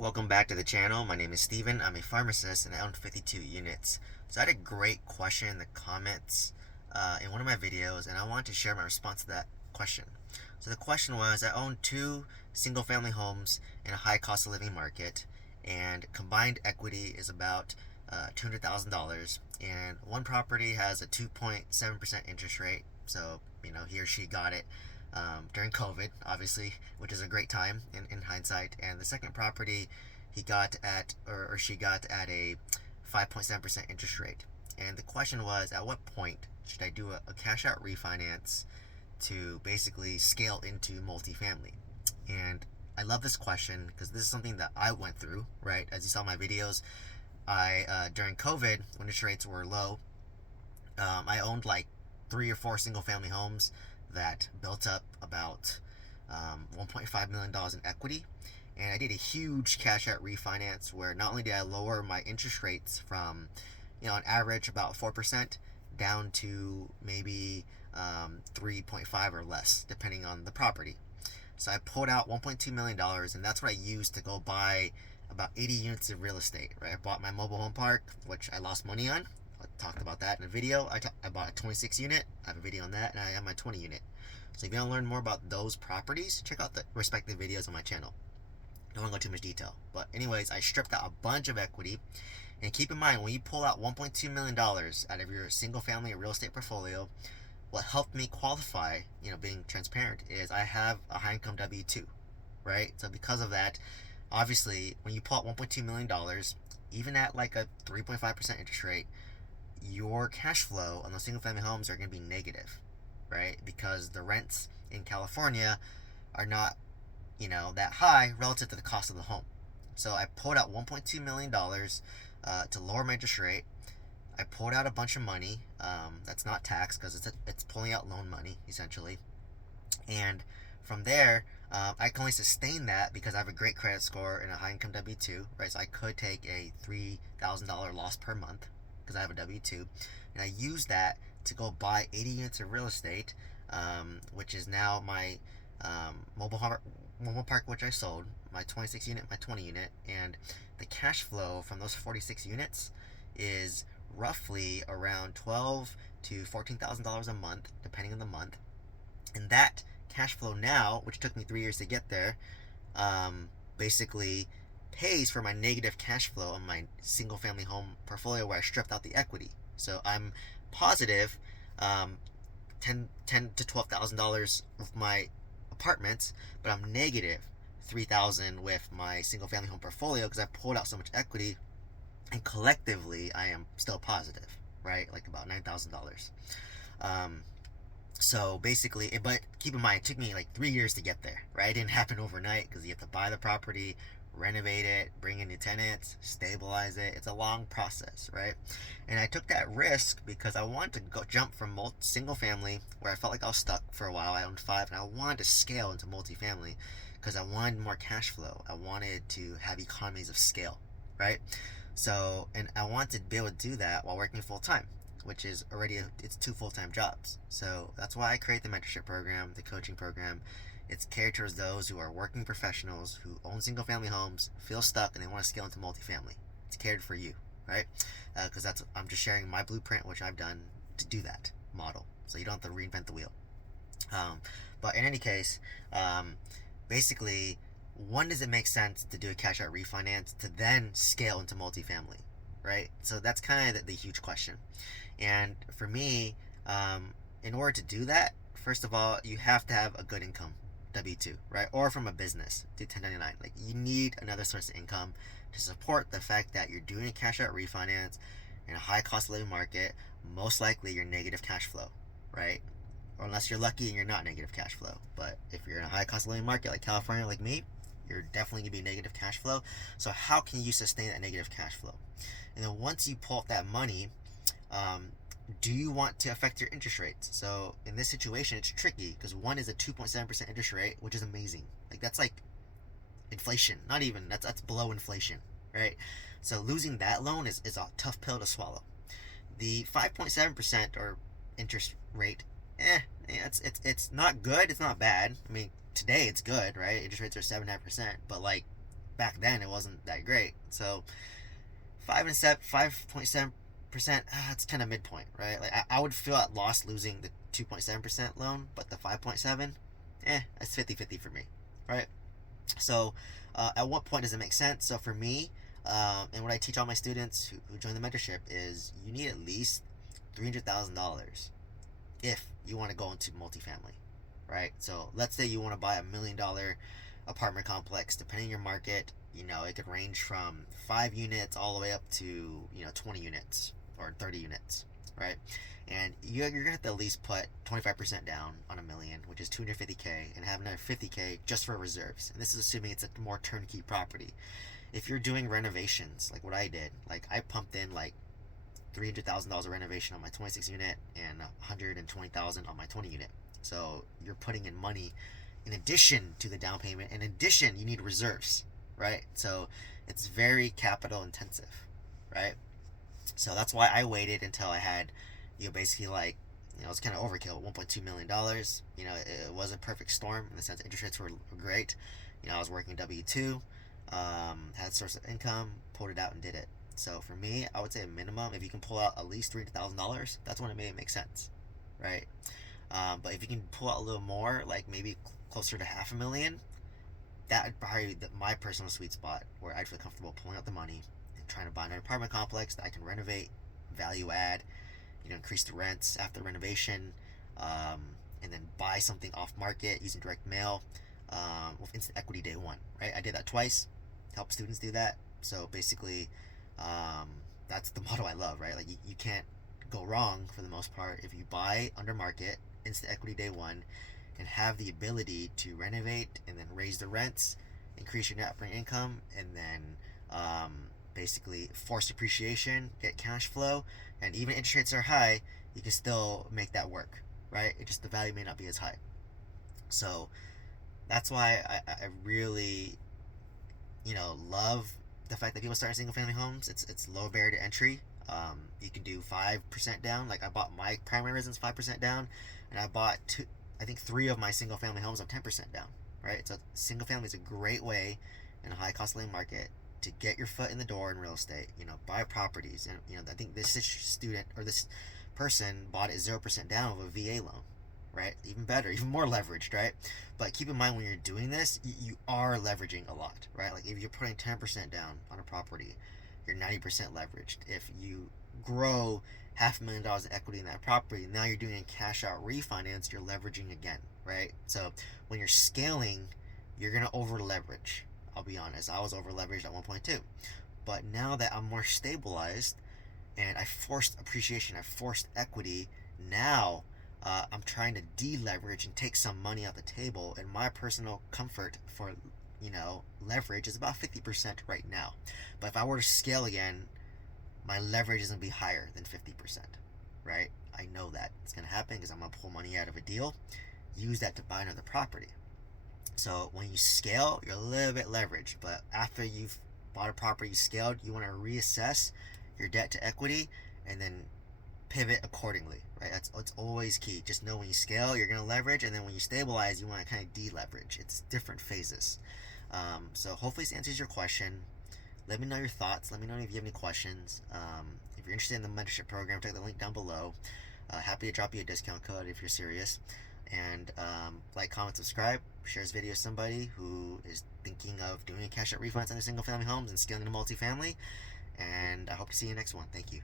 Welcome back to the channel. My name is Steven. I'm a pharmacist and I own 52 units. So I had a great question in the comments in one of my videos, and I wanted to share my response to that question. So the question was, I own two single family homes in a high cost of living market, and combined equity is about $200,000, and one property has a 2.7% interest rate. So, he or she got it during COVID, obviously, which is a great time in hindsight. And the second property he got at, or she got at a 5.7% interest rate. And the question was, at what point should I do a cash out refinance to basically scale into multifamily? And I love this question because this is something that I went through, right? As you saw in my videos, during COVID, when interest rates were low, I owned like 3 or 4 single family homes that built up about $1.5 million in equity. And I did a huge cash out refinance where not only did I lower my interest rates from, on average about 4% down to maybe 3.5 or less, depending on the property. So I pulled out $1.2 million, and that's what I used to go buy about 80 units of real estate, right? I bought my mobile home park, which I lost money on. I talked about that in a video. I bought a 26 unit. I have a video on that, and I have my 20 unit. So if you want to learn more about those properties, check out the respective videos on my channel. Don't want to go too much detail. But anyways, I stripped out a bunch of equity. And keep in mind, when you pull out $1.2 million out of your single family or real estate portfolio, what helped me qualify, being transparent, is I have a high income W-2, right? So because of that, obviously, when you pull out $1.2 million, even at like a 3.5% interest rate, your cash flow on those single family homes are going to be negative, right? Because the rents in California are not, that high relative to the cost of the home. So I pulled out $1.2 million to lower my interest rate. I pulled out a bunch of money that's not taxed because it's pulling out loan money, essentially. And from there, I can only sustain that because I have a great credit score and a high income W-2, right? So I could take a $3,000 loss per month because I have a W-2. And I use that to go buy 80 units of real estate, which is now my mobile park, which I sold, my 26 unit, my 20 unit. And the cash flow from those 46 units is roughly around $12,000 to $14,000 a month, depending on the month. And that cash flow now, which took me 3 years to get there, basically pays for my negative cash flow on my single family home portfolio where I stripped out the equity. So I'm positive ten to $12,000 with my apartments, but I'm negative $3,000 with my single family home portfolio because I pulled out so much equity, and collectively I am still positive, right? Like about $9,000. So basically, but keep in mind, it took me like 3 years to get there, right? It didn't happen overnight because you have to buy the property, renovate it, bring in new tenants, stabilize it. It's a long process, right? And I took that risk because I wanted to jump from single family, where I felt like I was stuck for a while. I owned 5, and I wanted to scale into multifamily because I wanted more cash flow. I wanted to have economies of scale, right? So, and I wanted to be able to do that while working full time, which is already it's 2 full-time jobs. So that's why I create the mentorship program, the coaching program. It's catered towards those who are working professionals who own single family homes, feel stuck, and they want to scale into multifamily. It's catered for you, right? Because I'm just sharing my blueprint, which I've done to do that model, so you don't have to reinvent the wheel. But in any case, basically, when does it make sense to do a cash out refinance to then scale into multifamily, right? So that's kind of the huge question. And for me, in order to do that, first of all, you have to have a good income, W-2, right? Or from a business, do 1099. Like, you need another source of income to support the fact that you're doing a cash out refinance in a high cost of living market. Most likely you're negative cash flow, right? Or unless you're lucky and you're not negative cash flow. But if you're in a high cost of living market like California, like me, you're definitely going to be negative cash flow. So how can you sustain that negative cash flow? And then once you pull out that money, do you want to affect your interest rates? So in this situation, it's tricky because one is a 2.7% interest rate, which is amazing. Like, that's like inflation. Not even, that's below inflation, right? So losing that loan is a tough pill to swallow. The 5.7% or interest rate, it's not good. It's not bad. I mean, today it's good, right? Interest rates are 7.5%, but like back then it wasn't that great. So 5.7%, it's kind of midpoint, right? Like I would feel at loss losing the 2.7% loan, but the 5.7, it's 50-50 for me, right? So at what point does it make sense? So for me, and what I teach all my students who join the mentorship is you need at least $300,000 if you want to go into multifamily, right? So let's say you want to buy $1 million apartment complex. Depending on your market, it could range from 5 units all the way up to 20 units or 30 units, right? And you're gonna have to at least put 25% down on a million, which is 250K, and have another 50K just for reserves. And this is assuming it's a more turnkey property. If you're doing renovations like what I did, like I pumped in like $300,000 of renovation on my 26 unit and 120,000 on my 20 unit. So you're putting in money in addition to the down payment. In addition, you need reserves, right? So it's very capital intensive, right? So that's why I waited until I had, basically like, it's kind of overkill, $1.2 million. It was a perfect storm in the sense that interest rates were great. I was working W-2, had a source of income, pulled it out and did it. So for me, I would say a minimum, if you can pull out at least $300,000, that's when it may make sense, right? But if you can pull out a little more, like maybe closer to $500,000, that would probably be my personal sweet spot where I'd feel comfortable pulling out the money and trying to buy an apartment complex that I can renovate, value add, increase the rents after renovation, and then buy something off market using direct mail with instant equity day one, right? I did that twice, help students do that. So basically, that's the model I love, right? Like you can't go wrong for the most part if you buy under market, instant equity day one, and have the ability to renovate and then raise the rents, increase your net operating income, and then basically force appreciation, get cash flow, and even interest rates are high, you can still make that work, right? It just, the value may not be as high. So that's why I really love the fact that people start single family homes. It's low barrier to entry. You can do 5% down. Like I bought my primary residence 5% down, and I bought I think 3 of my single family homes on 10% down. Right. So single family is a great way in a high cost living market to get your foot in the door in real estate. Buy properties, and I think this student or this person bought it 0% down with a VA loan. Right? Even better, even more leveraged, right? But keep in mind when you're doing this, you are leveraging a lot, right? Like if you're putting 10% down on a property, you're 90% leveraged. If you grow $500,000 in equity in that property, now you're doing a cash out refinance, you're leveraging again, right? So when you're scaling, you're gonna over leverage. I'll be honest, I was over leveraged at 1.2. But now that I'm more stabilized and I forced appreciation, I forced equity, now I'm trying to deleverage and take some money off the table, and my personal comfort for leverage is about 50% right now. But if I were to scale again, my leverage is going to be higher than 50%, right? I know that it's going to happen because I'm going to pull money out of a deal, use that to buy another property. So when you scale, you're a little bit leveraged, but after you've bought a property, you scaled, you want to reassess your debt to equity and then pivot accordingly, right? That's always key. Just know when you scale, you're going to leverage, and then when you stabilize, you want to kind of deleverage. It's different phases. So hopefully this answers your question. Let me know your thoughts. Let me know if you have any questions. If you're interested in the mentorship program, check the link down below. Happy to drop you a discount code if you're serious. And like, comment, subscribe. Share this video with somebody who is thinking of doing a cash out refinance on their single family homes and scaling into multifamily. And I hope to see you next one. Thank you.